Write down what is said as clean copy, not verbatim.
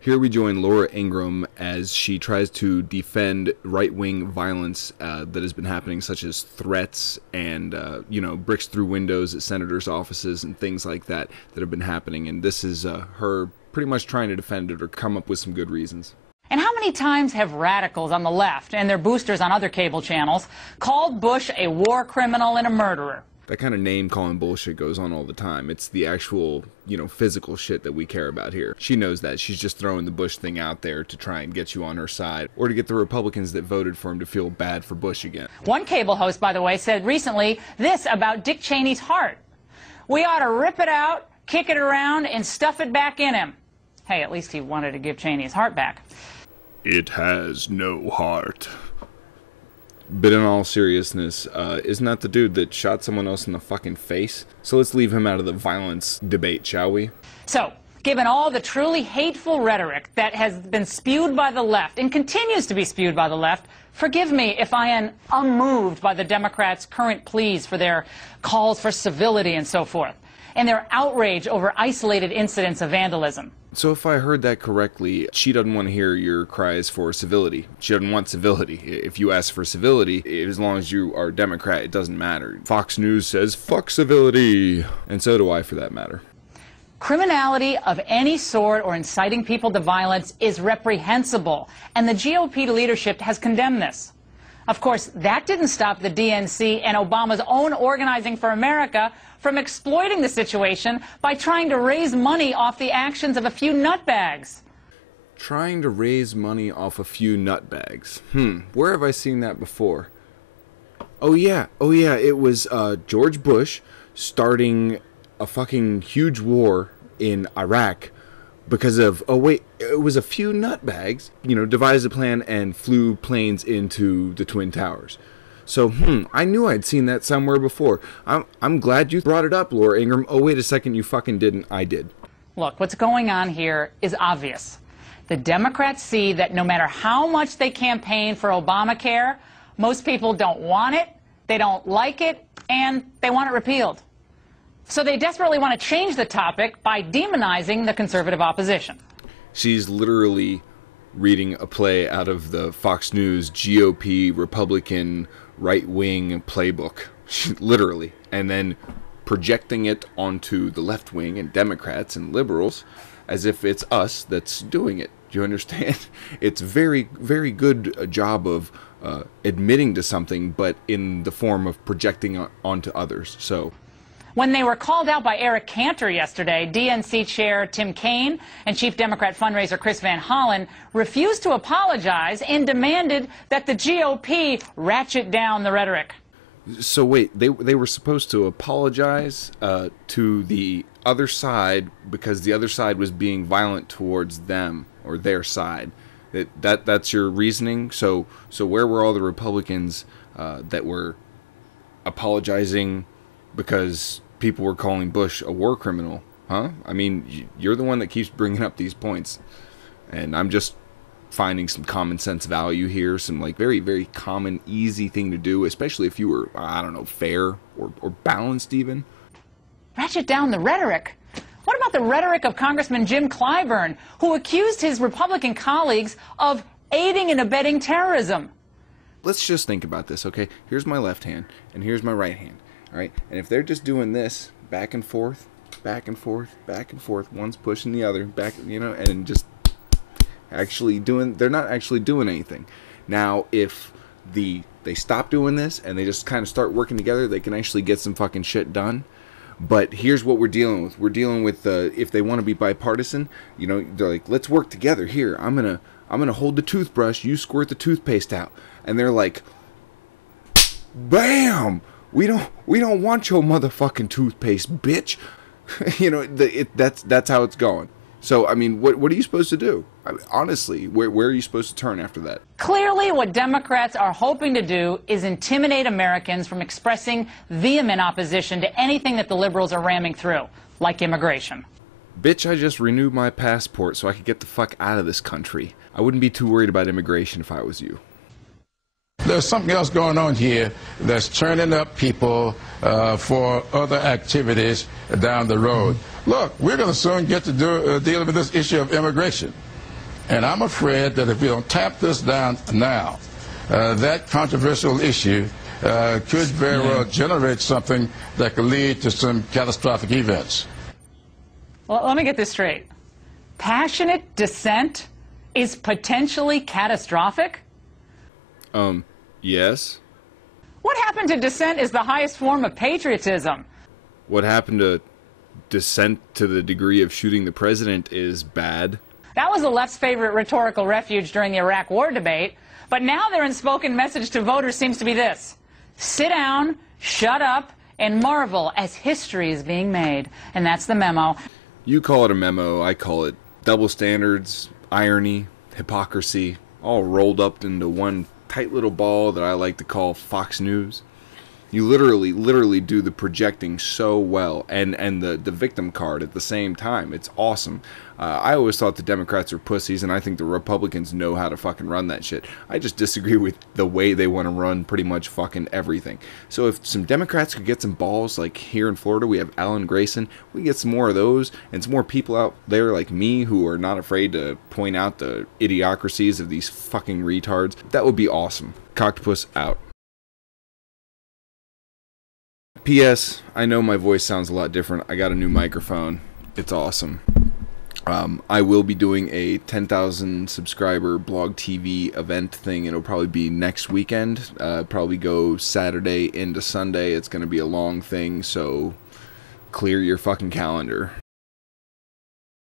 Here we join Laura Ingraham as she tries to defend right-wing violence that has been happening, such as threats and, bricks through windows at senators' offices and things like that have been happening. And this is her pretty much trying to defend it or come up with some good reasons. And how many times have radicals on the left and their boosters on other cable channels called Bush a war criminal and a murderer? That kind of name-calling bullshit goes on all the time. It's the actual, physical shit that we care about here. She knows that. She's just throwing the Bush thing out there to try and get you on her side, or to get the Republicans that voted for him to feel bad for Bush again. One cable host, by the way, said recently this about Dick Cheney's heart: "We ought to rip it out, kick it around, and stuff it back in him." Hey, at least he wanted to give Cheney his heart back. It has no heart. But in all seriousness, isn't that the dude that shot someone else in the fucking face? So let's leave him out of the violence debate, shall we? So, given all the truly hateful rhetoric that has been spewed by the left and continues to be spewed by the left, forgive me if I am unmoved by the Democrats' current pleas for their calls for civility and so forth, and their outrage over isolated incidents of vandalism. So if I heard that correctly, she doesn't want to hear your cries for civility. She doesn't want civility. If you ask for civility, as long as you are a Democrat, it doesn't matter. Fox News says, fuck civility. And so do I, for that matter. Criminality of any sort or inciting people to violence is reprehensible, and the GOP leadership has condemned this. Of course, that didn't stop the DNC and Obama's own Organizing for America from exploiting the situation by trying to raise money off the actions of a few nutbags. Trying to raise money off a few nutbags. Where have I seen that before? Oh yeah, it was George Bush starting a fucking huge war in Iraq because of, it was a few nutbags, devised a plan and flew planes into the Twin Towers. So, I knew I'd seen that somewhere before. I'm glad you brought it up, Laura Ingraham. Oh, wait a second, you fucking didn't. I did. Look, what's going on here is obvious. The Democrats see that no matter how much they campaign for Obamacare, most people don't want it, they don't like it, and they want it repealed. So they desperately want to change the topic by demonizing the conservative opposition. She's literally reading a play out of the Fox News GOP Republican right-wing playbook, literally, and then projecting it onto the left wing and Democrats and liberals as if it's us that's doing it. Do you understand? It's very, very good job of admitting to something, but in the form of projecting onto others. So, when they were called out by Eric Cantor yesterday, DNC Chair Tim Kaine and Chief Democrat fundraiser Chris Van Hollen refused to apologize and demanded that the GOP ratchet down the rhetoric. So wait, they were supposed to apologize to the other side because the other side was being violent towards them or their side. That's your reasoning? So where were all the Republicans that were apologizing because people were calling Bush a war criminal, huh? I mean, you're the one that keeps bringing up these points. And I'm just finding some common sense value here, some like very, very common, easy thing to do, especially if you were, I don't know, fair or balanced even. Ratchet down the rhetoric. What about the rhetoric of Congressman Jim Clyburn, who accused his Republican colleagues of aiding and abetting terrorism? Let's just think about this, okay? Here's my left hand, and here's my right hand. All right, and if they're just doing this back and forth, back and forth, back and forth, one's pushing the other back, and just actually they're not actually doing anything. Now, if they stop doing this and they just kind of start working together, they can actually get some fucking shit done. But here's what we're dealing with. We're dealing with if they want to be bipartisan, they're like, let's work together here. I'm gonna hold the toothbrush, you squirt the toothpaste out, and they're like, bam. We don't want your motherfucking toothpaste, bitch. That's how it's going. So, I mean, what are you supposed to do? I mean, honestly, where are you supposed to turn after that? Clearly, what Democrats are hoping to do is intimidate Americans from expressing vehement opposition to anything that the liberals are ramming through, like immigration. Bitch, I just renewed my passport so I could get the fuck out of this country. I wouldn't be too worried about immigration if I was you. There's something else going on here that's turning up people for other activities down the road. Look, we're going to soon get to dealing with this issue of immigration. And I'm afraid that if we don't tap this down now, that controversial issue could very well generate something that could lead to some catastrophic events. Well, let me get this straight. Passionate dissent is potentially catastrophic? Yes. What happened to dissent is the highest form of patriotism? What happened to dissent to the degree of shooting the president is bad. That was the left's favorite rhetorical refuge during the Iraq War debate. But now their unspoken message to voters seems to be this: sit down, shut up, and marvel as history is being made. And that's the memo. You call it a memo, I call it double standards, irony, hypocrisy, all rolled up into one tight little ball that I like to call Fox News. You literally do the projecting so well, and the victim card at the same time. It's awesome. I always thought the Democrats were pussies, and I think the Republicans know how to fucking run that shit. I just disagree with the way they want to run pretty much fucking everything. So if some Democrats could get some balls, like here in Florida, we have Alan Grayson, we get some more of those, and some more people out there like me who are not afraid to point out the idiocracies of these fucking retards, that would be awesome. Cocktopus out. P.S. I know my voice sounds a lot different. I got a new microphone. It's awesome. I will be doing a 10,000 subscriber blog TV event thing. It'll probably be next weekend. Probably go Saturday into Sunday. It's going to be a long thing, so clear your fucking calendar.